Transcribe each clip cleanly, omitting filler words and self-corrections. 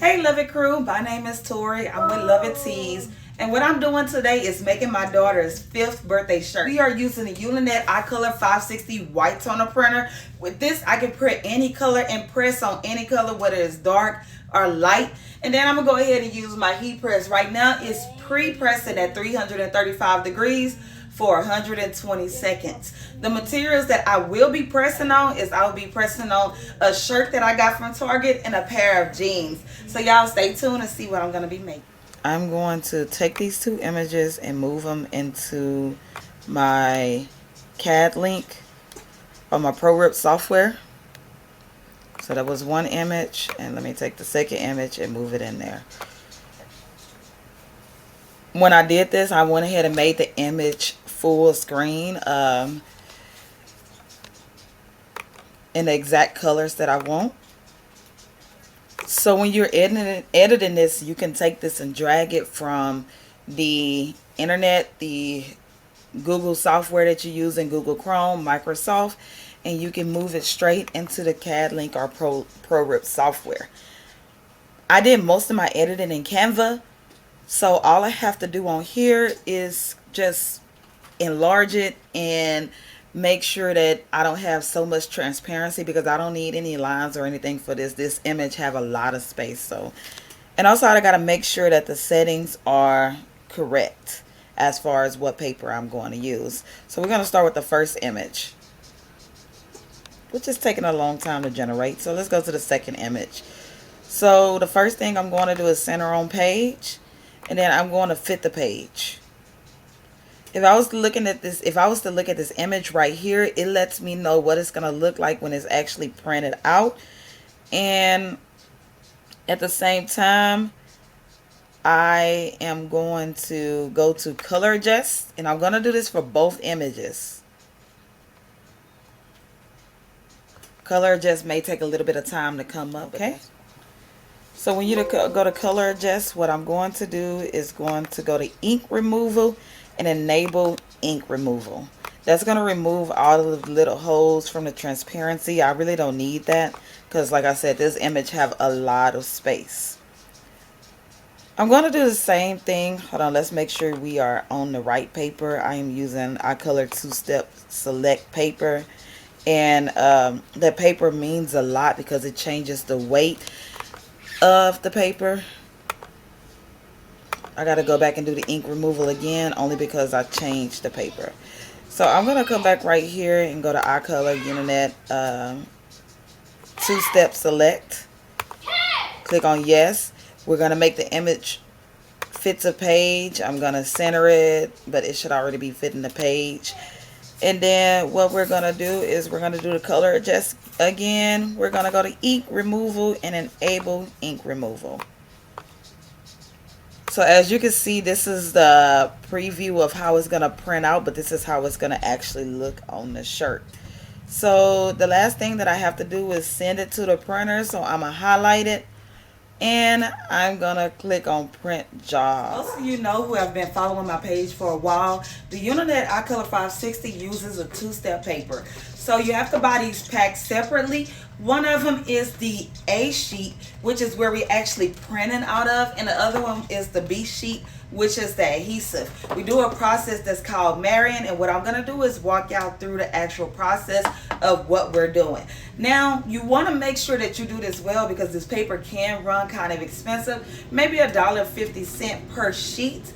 Hey Love It crew, my name is Tori. I'm with Love It Tees. And what I'm doing today is making my daughter's 5th birthday shirt. We are using the Uninet iColor 560 white toner printer. With this, I can print any color and press on any color, whether it's dark or light. And then I'm gonna go ahead and use my heat press. Right now, it's pre-pressing at 335 degrees for 120 seconds. The materials that I will be pressing on is I'll be pressing on a shirt that I got from Target and a pair of jeans. So y'all stay tuned and see what I'm gonna be making. I'm going to take these two images and move them into my CAD link on my ProRip software. So that was one image, and let me take the second image and move it in there. When I did this, I went ahead and made the image full screen in the exact colors that I want. So when you're editing this, you can take this and drag it from the internet, the Google software that you use in Google Chrome, Microsoft, and you can move it straight into the CAD link or ProRip software. I did most of my editing in Canva, so all I have to do on here is just enlarge it and make sure that I don't have so much transparency, because I don't need any lines or anything for this image have a lot of space. So, and also I got to make sure that the settings are correct as far as what paper I'm going to use. So we're going to start with the first image, which is taking a long time to generate. So let's go to the second image. So the first thing I'm going to do is center on page, and then I'm going to fit the page. If I was looking at this, if I was to look at this image right here, it lets me know what it's going to look like when it's actually printed out. And at the same time, I am going to go to color adjust, and I'm going to do this for both images. Color adjust may take a little bit of time to come up, okay? So when you go to color adjust, what I'm going to do is going to go to ink removal and enable ink removal. That's going to remove all of the little holes from the transparency. I really don't need that because, like I said, this image have a lot of space. I'm going to do the same thing. Hold on, let's make sure we are on the right paper. I am using iColor two-step select paper, and that paper means a lot because it changes the weight of the paper. I got to go back and do the ink removal again, only because I changed the paper. So I'm going to come back right here and go to iColor Uninet two-step select. Click on yes. We're going to make the image fit to page. I'm going to center it, but it should already be fitting the page. And then what we're going to do is we're going to do the color adjust again. We're going to go to ink removal and enable ink removal. So as you can see, this is the preview of how it's going to print out, but this is how it's going to actually look on the shirt. So the last thing that I have to do is send it to the printer. So I'm going to highlight it, and I'm going to click on print job. Most of you know, who have been following my page for a while, the Uninet iColor 560 uses a two-step paper. So you have to buy these packed separately. One of them is the A sheet, which is where we actually printing out of, and the other one is the B sheet, which is the adhesive. We do a process that's called marrying, and what I'm going to do is walk y'all through the actual process of what we're doing. Now, you want to make sure that you do this well, because this paper can run kind of expensive, maybe $1.50 per sheet,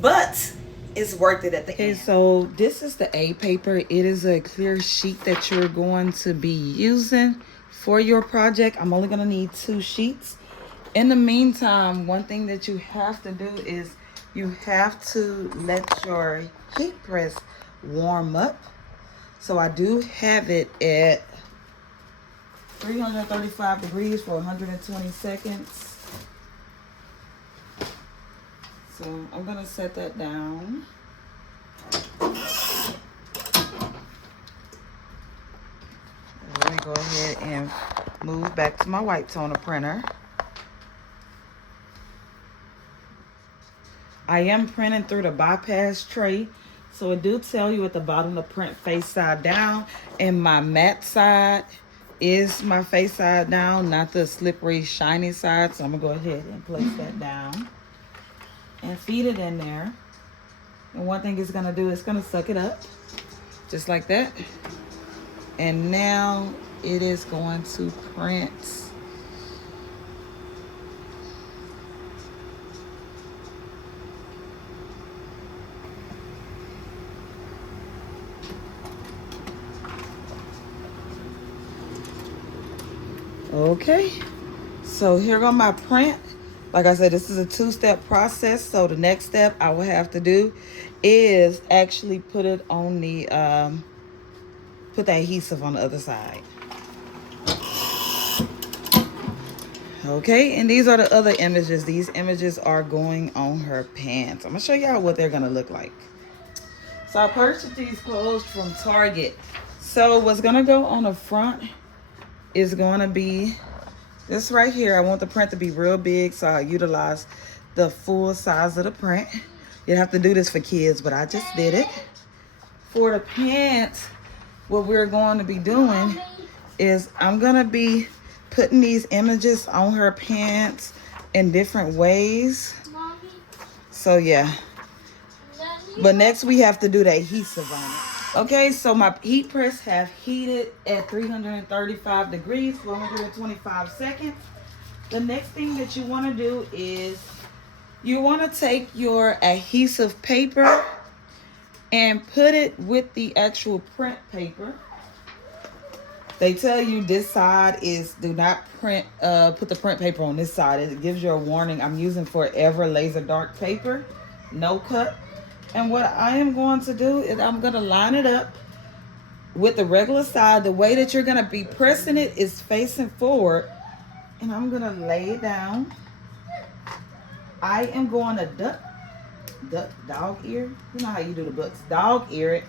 but it's worth it at the end. So this is the A paper. It is a clear sheet that you're going to be using for your project. I'm only going to need 2 sheets. In the meantime, one thing that you have to do is you have to let your heat press warm up. So I do have it at 335 degrees for 120 seconds. So I'm going to set that down. Let me go ahead and move back to my white toner printer. I am printing through the bypass tray. So it do tell you at the bottom to print face side down, and my matte side is my face side down, not the slippery, shiny side. So I'm gonna go ahead and place that down and feed it in there. And one thing it's gonna do is gonna suck it up, just like that. And now it is going to print. Okay, so here go my print. Like I said, this is a two-step process. So the next step I will have to do is actually put it on the put the adhesive on the other side. Okay, and these are the other images. These images are going on her pants. I'm gonna show y'all what they're gonna look like. So I purchased these clothes from Target. So what's gonna go on the front is gonna be this right here. I want the print to be real big, so I utilize the full size of the print. You have to do this for kids, but I just did it. For the pants, what we're going to be doing is I'm gonna be putting these images on her pants in different ways. So yeah. But next we have to do the adhesive on it. Okay, so my heat press have heated at 335 degrees for 125 seconds. The next thing that you want to do is you want to take your adhesive paper and put it with the actual print paper. They tell you this side is do not print, put the print paper on this side. It gives you a warning. I'm using Forever Laser Dark paper, no cut. And what I am going to do is I'm going to line it up with the regular side. The way that you're going to be pressing it is facing forward. And I'm going to lay it down. I am going to dog ear. You know how you do the books. Dog ear it.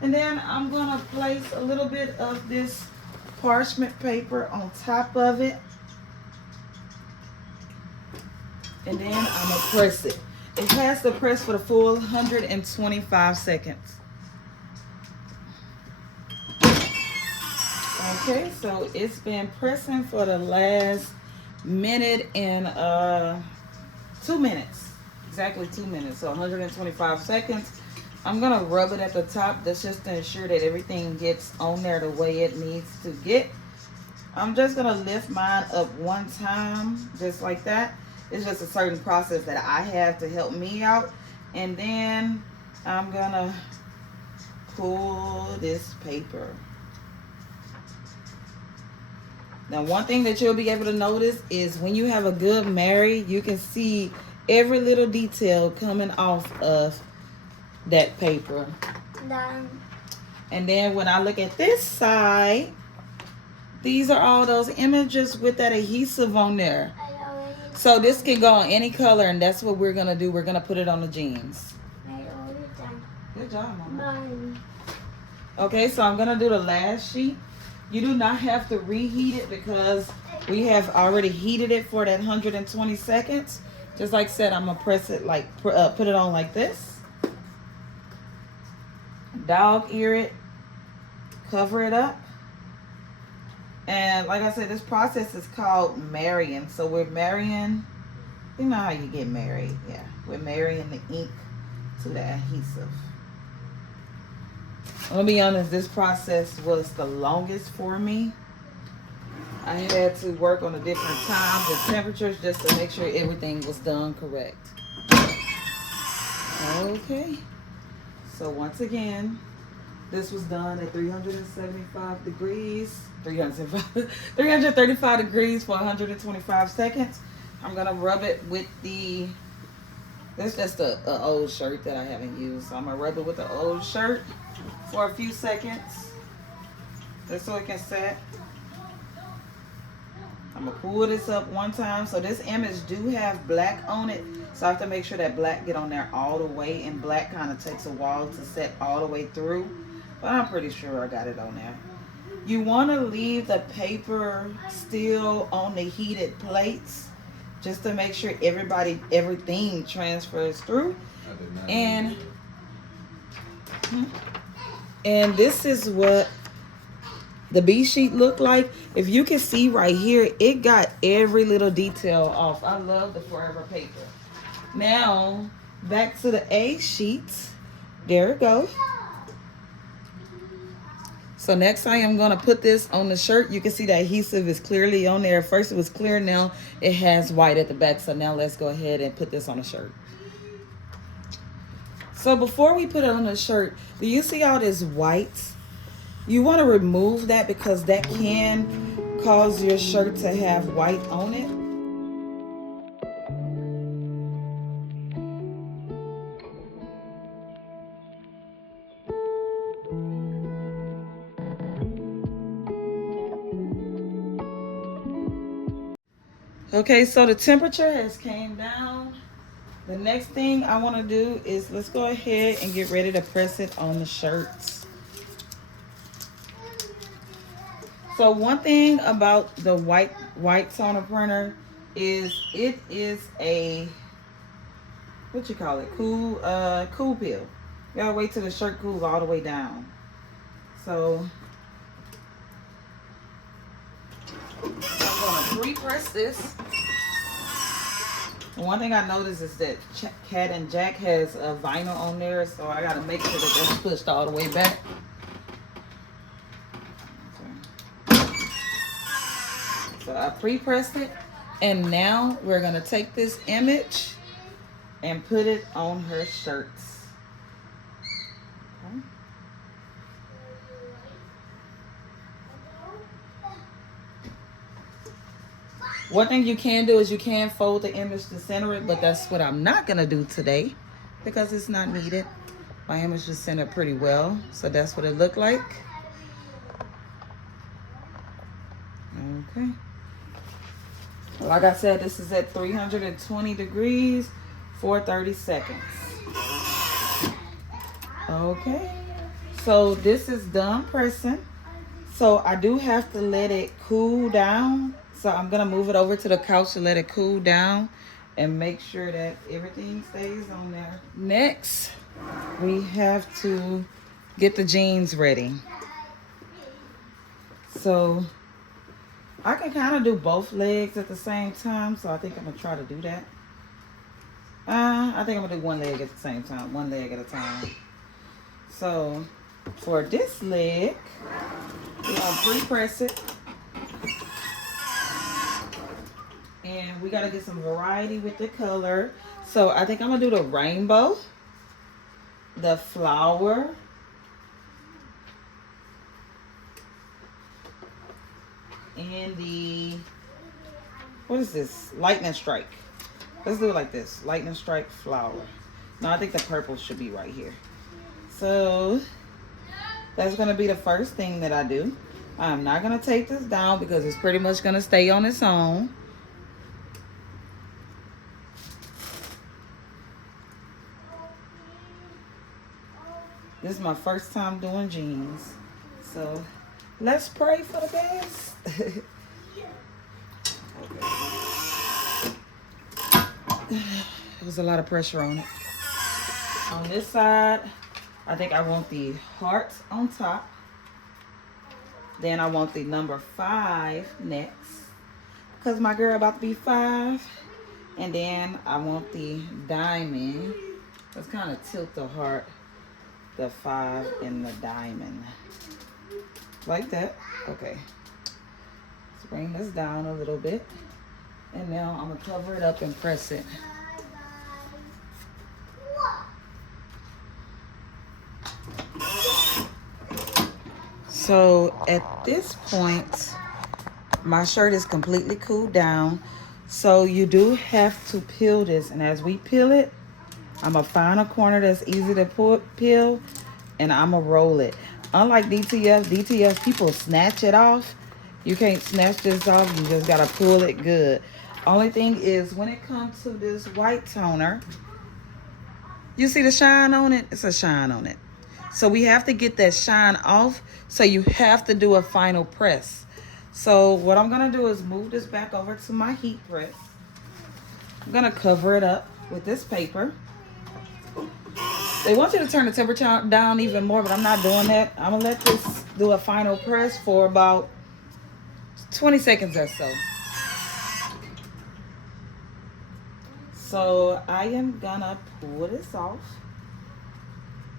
And then I'm going to place a little bit of this parchment paper on top of it. And then I'm going to press it. It has to press for the full 125 seconds. Okay, so it's been pressing for the last minute and 2 minutes. Exactly 2 minutes, so 125 seconds. I'm gonna rub it at the top. That's just to ensure that everything gets on there the way it needs to get. I'm just gonna lift mine up one time, just like that. It's just a certain process that I have to help me out. And then I'm gonna pull this paper. Now, one thing that you'll be able to notice is when you have a good Mary, you can see every little detail coming off of that paper. And then when I look at this side, these are all those images with that adhesive on there. So this can go on any color, and that's what we're going to do. We're going to put it on the jeans. Good job, Mama. Okay, so I'm going to do the last sheet. You do not have to reheat it because we have already heated it for that 120 seconds. Just like I said, I'm going to press it like, put it on like this. Dog ear it. Cover it up. And like I said, this process is called marrying. So we're marrying, you know how you get married. Yeah, we're marrying the ink to the adhesive. I'll be honest, this process was the longest for me. I had to work on the different times and temperatures just to make sure everything was done correct. Okay, so once again, this was done at 375 degrees. 335 degrees for 125 seconds. I'm gonna rub it with the, that's just a old shirt that I haven't used. So I'm gonna rub it with the old shirt for a few seconds, just so it can set. I'm gonna pull this up one time. So this image do have black on it, so I have to make sure that black get on there all the way, and black kind of takes a while to set all the way through, but I'm pretty sure I got it on there. You want to leave the paper still on the heated plates just to make sure everything transfers through. And this is what the B sheet look like. If you can see right here, it got every little detail off. I love the forever paper. Now back to the A sheets. There it goes. So next I am going to put this on the shirt. You can see the adhesive is clearly on there. First it was clear, now it has white at the back. So now let's go ahead and put this on the shirt. So before we put it on the shirt, do you see all this white? You want to remove that because that can cause your shirt to have white on it. Okay, so the temperature has came down. The next thing I want to do is let's go ahead and get ready to press it on the shirts. So one thing about the white toner printer is it is a, what you call it, cool peel. You gotta wait till the shirt cools all the way down. So I'm gonna pre-press this. One thing I noticed is that Cat and Jack has a vinyl on there, so I gotta make sure that that's pushed all the way back. Okay. So I pre-pressed it, and now we're gonna take this image and put it on her shirts. Okay. One thing you can do is you can fold the image to center it, but that's what I'm not gonna do today because it's not needed. My image is centered pretty well, so that's what it looked like. Okay. Like I said, this is at 320 degrees for 30 seconds. Okay. So this is done pressing. So I do have to let it cool down. So I'm gonna move it over to the couch to let it cool down and make sure that everything stays on there. Next, we have to get the jeans ready. So I can kind of do both legs at the same time, so I think I'm gonna try to do that. I think I'm gonna do one leg at the same time, one leg at a time. So for this leg, we're gonna pre-press it. And we gotta get some variety with the color. So I think I'm gonna do the rainbow, the flower, and the, what is this? Lightning strike. Let's do it like this. Lightning strike flower. No, I think the purple should be right here. So that's gonna be the first thing that I do. I'm not gonna take this down because it's pretty much gonna stay on its own. This is my first time doing jeans. So let's pray for the best. There was a lot of pressure on it. On this side, I think I want the heart on top. Then I want the number 5 next, because my girl about to be 5. And then I want the diamond. Let's kind of tilt the heart, the 5 and the diamond. Like that. Okay. Let's bring this down a little bit. And now I'm going to cover it up and press it. So at this point, my shirt is completely cooled down. So you do have to peel this. And as we peel it, I'm going to find a corner that's easy to peel, and I'm going to roll it. Unlike DTF, people snatch it off. You can't snatch this off. You just got to pull it good. Only thing is, when it comes to this white toner, you see the shine on it? It's a shine on it. So we have to get that shine off. So you have to do a final press. So what I'm going to do is move this back over to my heat press. I'm going to cover it up with this paper. They want you to turn the temperature down even more, but I'm not doing that. I'm gonna let this do a final press for about 20 seconds or so. So I am gonna pull this off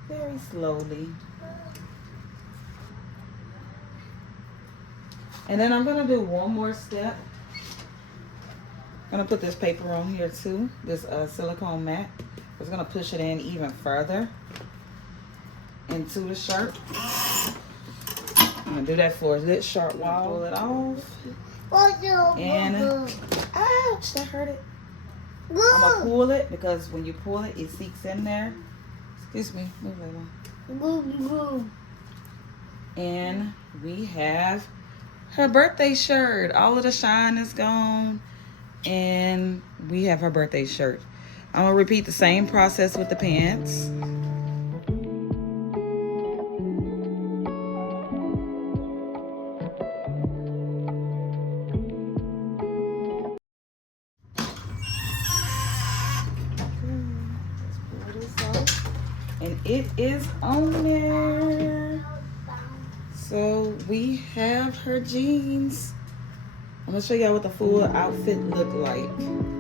very slowly. And then I'm gonna do one more step. I'm gonna put this paper on here too, this silicone mat. It's gonna push it in even further into the shirt. I'm gonna do that for this shirt wall. Pull it off. And ouch, that hurt it. I'm gonna pull it because when you pull it, it seeks in there. Excuse me, move along. And we have her birthday shirt. All of the shine is gone, and we have her birthday shirt. I'm gonna repeat the same process with the pants. And it is on there. So we have her jeans. I'm gonna show y'all what the full outfit look like.